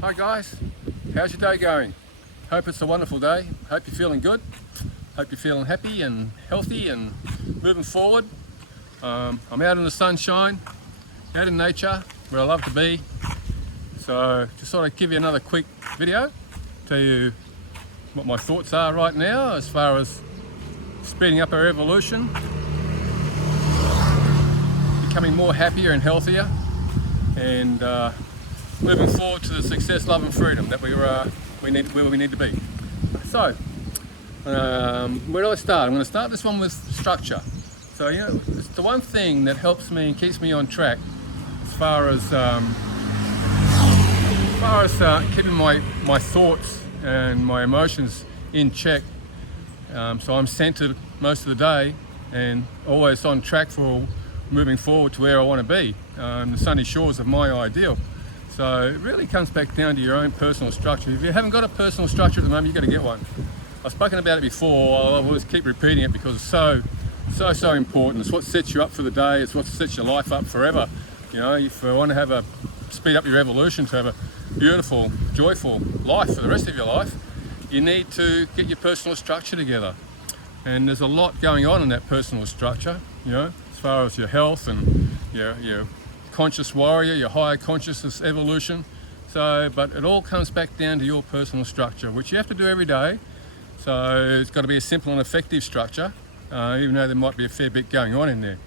Hi guys, how's your day going? Hope it's a wonderful day. Hope you're feeling good. Hope you're feeling happy and healthy and moving forward. I'm out in the sunshine, out in nature, where I love to be. So just thought I'd give you another quick video, tell you what my thoughts are right now as far as speeding up our evolution, becoming more happier and healthier, and moving forward to the success, love and freedom that where we need to be. So, where do I start? I'm going to start this one with structure. So, it's the one thing that helps me and keeps me on track as far as keeping my thoughts and my emotions in check. So I'm centered most of the day and always on track for moving forward to where I want to be, the sunny shores of my ideal. So it really comes back down to your own personal structure. If you haven't got a personal structure at the moment, you've got to get one. I've spoken about it before. I'll always keep repeating it because it's so important. It's what sets you up for the day. It's what sets your life up forever. If you want to speed up your evolution to have a beautiful, joyful life for the rest of your life, you need to get your personal structure together. And there's a lot going on in that personal structure, as far as your health and your conscious warrior, your higher consciousness evolution. But it all comes back down to your personal structure, which you have to do every day. So it's got to be a simple and effective structure, even though there might be a fair bit going on in there.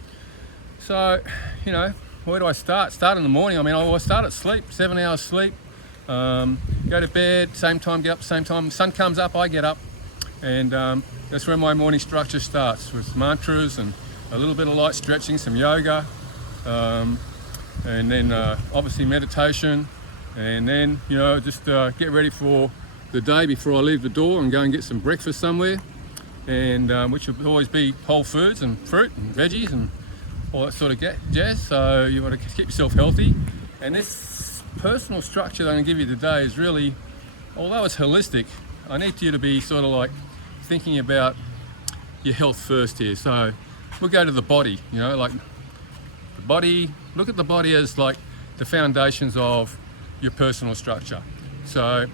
So, where do I start? Start in the morning. I start at sleep, 7 hours sleep. Go to bed, same time, get up, same time. Sun comes up, I get up. And that's where my morning structure starts, with mantras and a little bit of light stretching, some yoga, and then obviously meditation. And then, just get ready for the day before I leave the door and go and get some breakfast somewhere. And which will always be whole foods and fruit and veggies and all that sort of jazz. So you want to keep yourself healthy. And this personal structure that I'm going to give you today is really, although it's holistic, I need you to be sort of like thinking about your health first here. So we'll go to the body, like the body, look at the body as like the foundations of your personal structure. So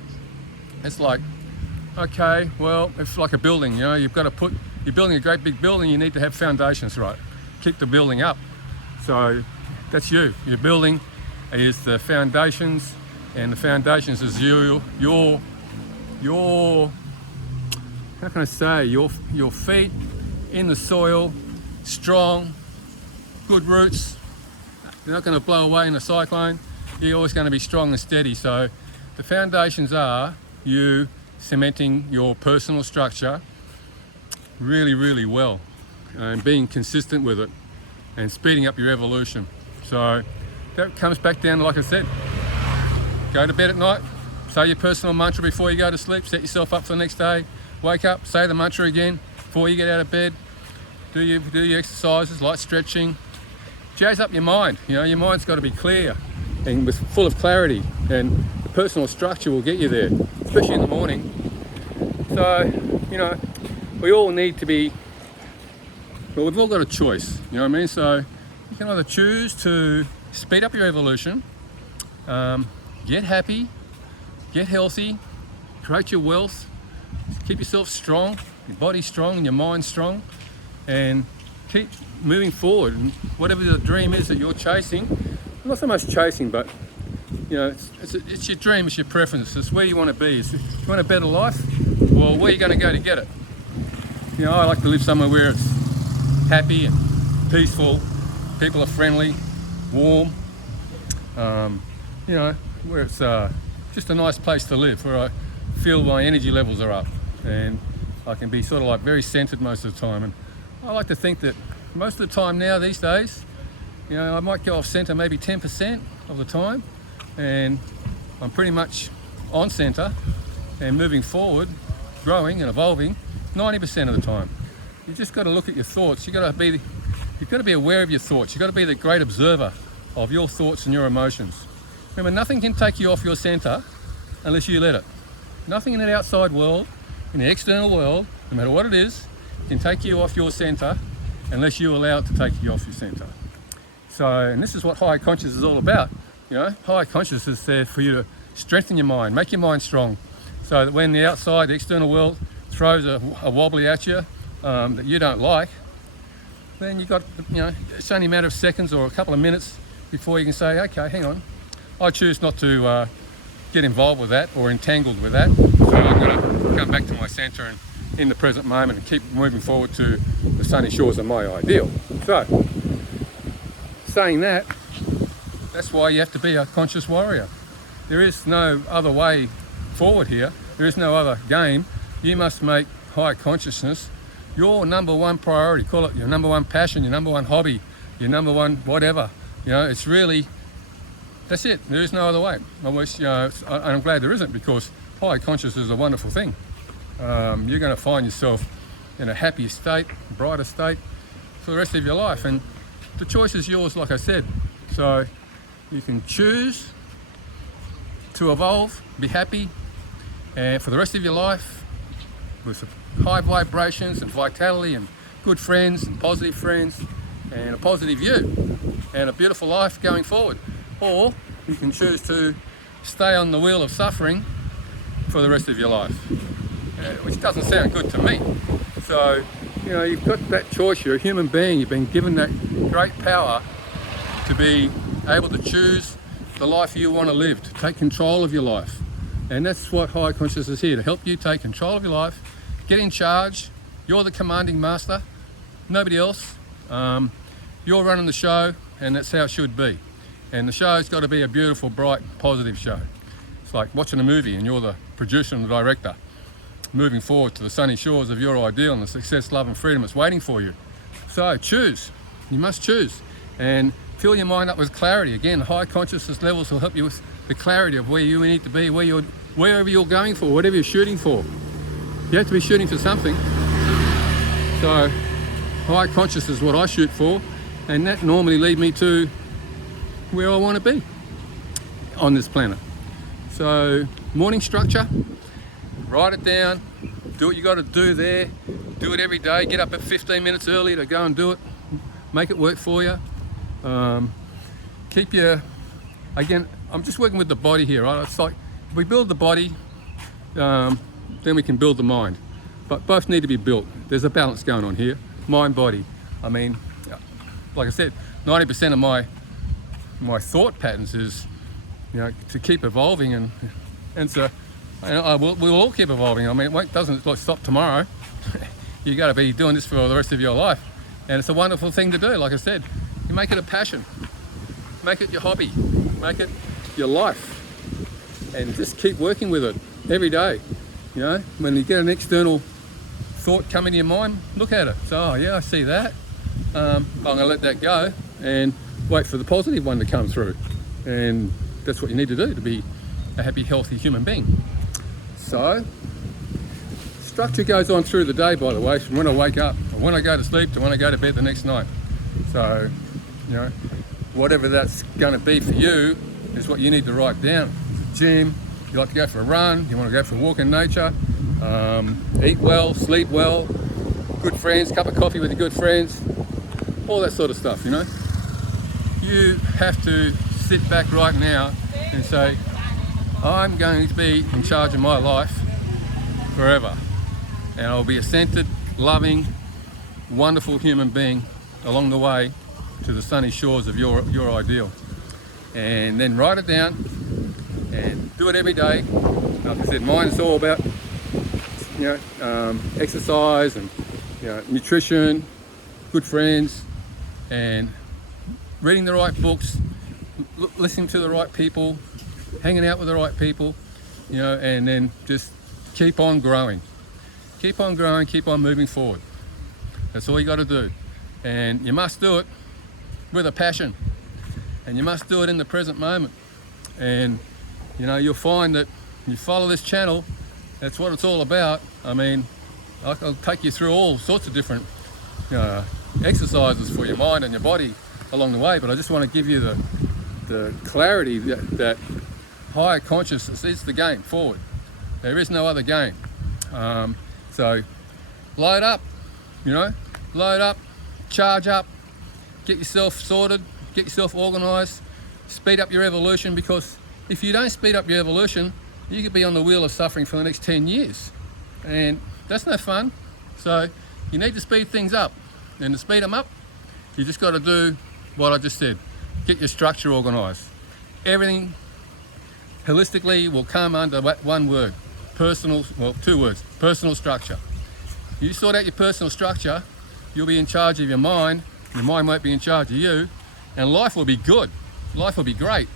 it's like, okay, well, it's like a building, you're building a great big building, you need to have foundations right. Keep the building up. So that's you. Your building is the foundations, and the foundations is your how can I say, your feet in the soil, strong, good roots. They're not going to blow away in a cyclone. You're always going to be strong and steady. So the foundations are you cementing your personal structure really, really well, and being consistent with it and speeding up your evolution. So that comes back down to, like I said, go to bed at night, say your personal mantra before you go to sleep, set yourself up for the next day, wake up, say the mantra again before you get out of bed, do your exercises, light stretching, jazz up your mind. Your mind's got to be clear and full of clarity, and the personal structure will get you there, especially in the morning. So, we all need to be, well, we've all got a choice, So you can either choose to speed up your evolution, get happy, get healthy, create your wealth, keep yourself strong, your body strong and your mind strong, and keep moving forward. And whatever the dream is that you're chasing, not so much chasing, but it's your dream, it's your preference, it's where you want to be. If you want a better life, well, where are you going to go to get it? I like to live somewhere where it's happy and peaceful, people are friendly, warm, where it's just a nice place to live, where I feel my energy levels are up and I can be sort of like very centered most of the time. And I like to think that most of the time now these days, I might go off center maybe 10% of the time, and I'm pretty much on center and moving forward, growing and evolving 90% of the time. You just got to look at your thoughts. You've got to be aware of your thoughts. You've got to be the great observer of your thoughts and your emotions. Remember, nothing can take you off your center unless you let it. Nothing in the outside world, in the external world, no matter what it is, can take you off your center unless you allow it to take you off your center. So, and this is what higher consciousness is all about. Higher consciousness is there for you to strengthen your mind, make your mind strong, so that when the outside, the external world throws a wobbly at you that you don't like, then you got, it's only a matter of seconds or a couple of minutes before you can say, okay, hang on, I choose not to get involved with that or entangled with that. So I'm going to come back to my centre and in the present moment and keep moving forward to the sunny shores of my ideal. So, saying that, that's why you have to be a conscious warrior. There is no other way forward here. There is no other game. You must make high consciousness your number one priority. Call it your number one passion, your number one hobby, your number one whatever. It's really, that's it. There is no other way. I'm glad there isn't, because high consciousness is a wonderful thing. You're going to find yourself in a happier state, brighter state for the rest of your life. And the choice is yours, like I said. So you can choose to evolve, be happy, and for the rest of your life with high vibrations and vitality and good friends and a positive view and a beautiful life going forward. Or you can choose to stay on the wheel of suffering for the rest of your life, which doesn't sound good to me. So, you've got that choice. You're a human being. You've been given that great power to be able to choose the life you want to live, to take control of your life. And that's what high consciousness is here, to help you take control of your life, get in charge. You're the commanding master, nobody else. You're running the show, and that's how it should be. And the show's got to be a beautiful, bright, positive show. It's like watching a movie and you're the producer and the director, moving forward to the sunny shores of your ideal and the success, love and freedom that's waiting for you. So choose. You must choose. And fill your mind up with clarity. Again, high consciousness levels will help you with the clarity of where you need to be, wherever you're going for, whatever you're shooting for. You have to be shooting for something. So high consciousness is what I shoot for, and that normally leads me to where I want to be on this planet. So morning structure, write it down, do what you got to do there, do it every day, get up at 15 minutes early to go and do it, make it work for you. Again, I'm just working with the body here, right? It's like, if we build the body, then we can build the mind. But both need to be built. There's a balance going on here, mind, body. I mean, like I said, 90% of my thought patterns is, to keep evolving, and so we'll all keep evolving. I mean, it doesn't stop tomorrow. You got to be doing this for the rest of your life, and it's a wonderful thing to do. Like I said, you make it a passion, make it your hobby, make it your life, and just keep working with it every day. When you get an external thought come into your mind, look at it. So, oh yeah, I see that. I'm going to let that go and wait for the positive one to come through. And that's what you need to do to be a happy, healthy human being. So, structure goes on through the day, by the way, from when I wake up, or when I go to sleep, to when I go to bed the next night. So, whatever that's going to be for you is what you need to write down. Gym, you like to go for a run, you want to go for a walk in nature, eat well, sleep well, good friends, cup of coffee with your good friends, all that sort of stuff, You have to sit back right now and say, I'm going to be in charge of my life forever. And I'll be a centered, loving, wonderful human being along the way to the sunny shores of your ideal. And then write it down and do it every day. Like I said, mine is all about exercise and nutrition, good friends, and reading the right books, listening to the right people, hanging out with the right people, and then just keep on growing. Keep on growing, keep on moving forward. That's all you got to do. And you must do it with a passion. And you must do it in the present moment. And, you'll find that you follow this channel, that's what it's all about. I mean, I'll take you through all sorts of different exercises for your mind and your body along the way, but I just want to give you the clarity that higher consciousness is the game forward. There is no other game. So load up, load up, charge up, get yourself sorted, get yourself organised, speed up your evolution, because if you don't speed up your evolution, you could be on the wheel of suffering for the next 10 years. And that's no fun. So you need to speed things up. And to speed them up, you just got to do what I just said. Get your structure organised. Everything holistically will come under one word. Personal, well, two words. Personal structure. You sort out your personal structure, you'll be in charge of your mind won't be in charge of you, and life will be good. Life will be great.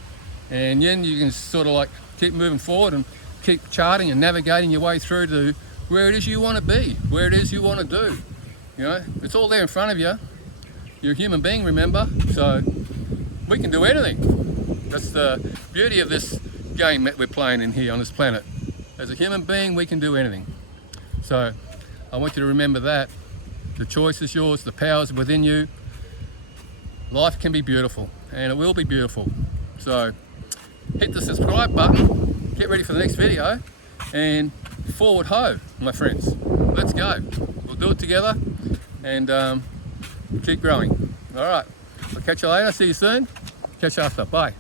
And then you can sort of like keep moving forward and keep charting and navigating your way through to where it is you want to be, where it is you want to do. You know, it's all there in front of you. You're a human being, remember, so we can do anything. That's the beauty of this game that we're playing in here on this planet. As a human being, we can do anything. So I want you to remember that. The choice is yours, the power is within you. Life can be beautiful, and it will be beautiful. So hit the subscribe button, get ready for the next video, and forward ho, my friends. Let's go. We'll do it together and keep growing. All right, I'll catch you later. See you soon. Catch you after. Bye.